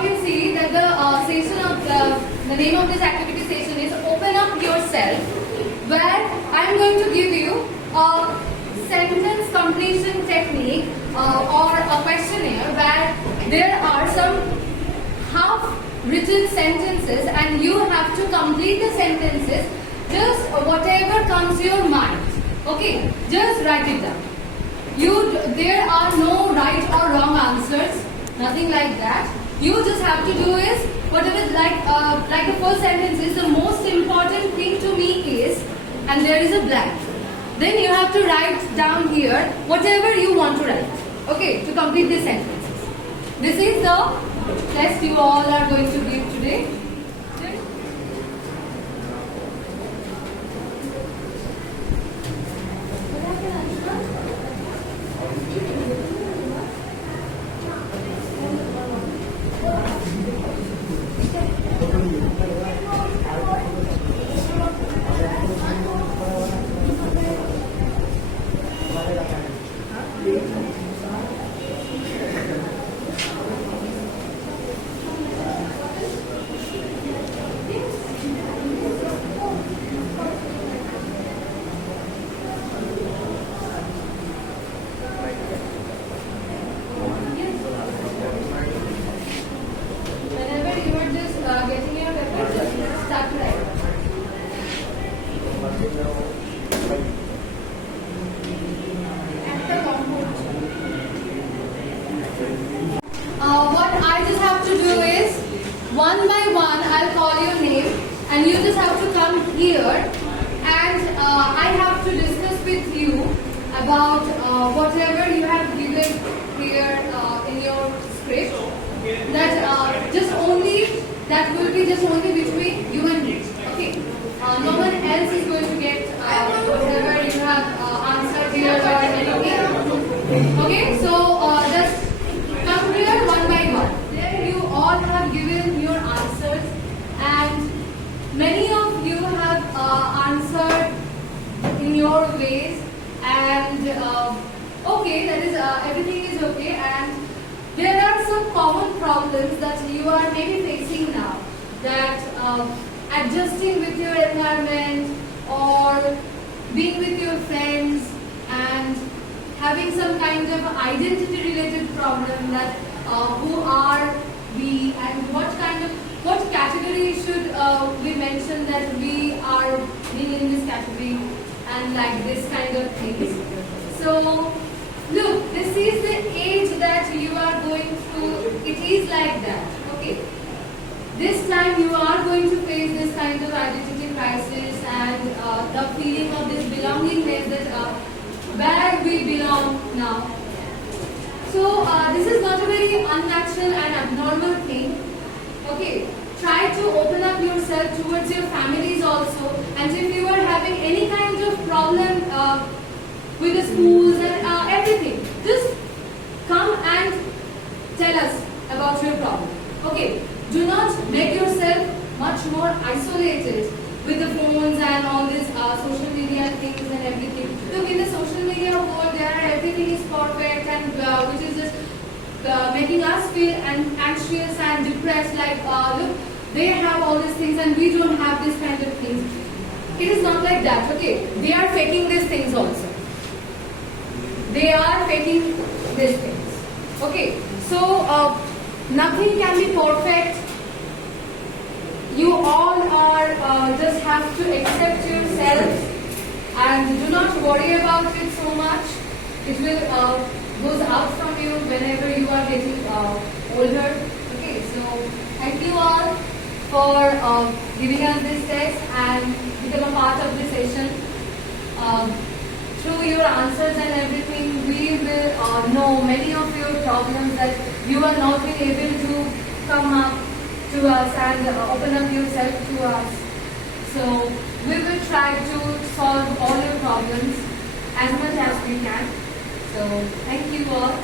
now you see that the name of this activity session is Open Up Yourself, where I am going to give you a sentence completion technique or a questionnaire where there are some half written sentences and you have to complete the sentences just whatever comes to your mind. Okay, just write it down. There are no right or wrong answers, nothing like that. You just have to do is whatever, like the first sentence is the most important thing to me is, and there is a blank. Then you have to write down here whatever you want to write. Okay, to complete the sentences. This is the test you all are going to give today. Getting your paper, just start to write. What I just have to do is, one by one, I'll call your name and you just have to come here and I have to discuss with you about whatever you have given here in your script. That will be just only between you and me. Okay. No one else is going to get whatever you have answered here or anything. Okay. So just come here one by one. There you all have given your answers, and many of you have answered in your ways. And okay, that is everything is okay. And there are some common problems that you are maybe facing now, that adjusting with your environment or being with your friends and having some kind of identity related problem, that who are we and what category should we mention that we are being in this category, and like this kind of things. So look, this is the age that you are going through. It is like that. Okay. This time you are going to face this kind of identity crisis and the feeling of this belongingness, that where we belong now. So this is not a very unnatural and abnormal thing. Okay. Try to open up yourself towards your families also. And if you are having any kind of problem with the schools and everything, just come and tell us about your problem. Okay, do not make yourself much more isolated with the phones and all this social media things and everything. Look, in the social media world, everything is perfect and which is just making us feel anxious and depressed. Like, look, they have all these things and we don't have this kind of things. It is not like that. Okay, they are faking these things also. They are faking these things. Okay, so nothing can be perfect. You all are just have to accept yourselves and do not worry about it so much. It will goes out from you whenever you are getting older. Okay, so thank you all for giving us this test and become a part of this session. Through your answers and everything, we will know many of your problems that you are not being able to come up to us and open up yourself to us. So we will try to solve all your problems as much as we can. So thank you all.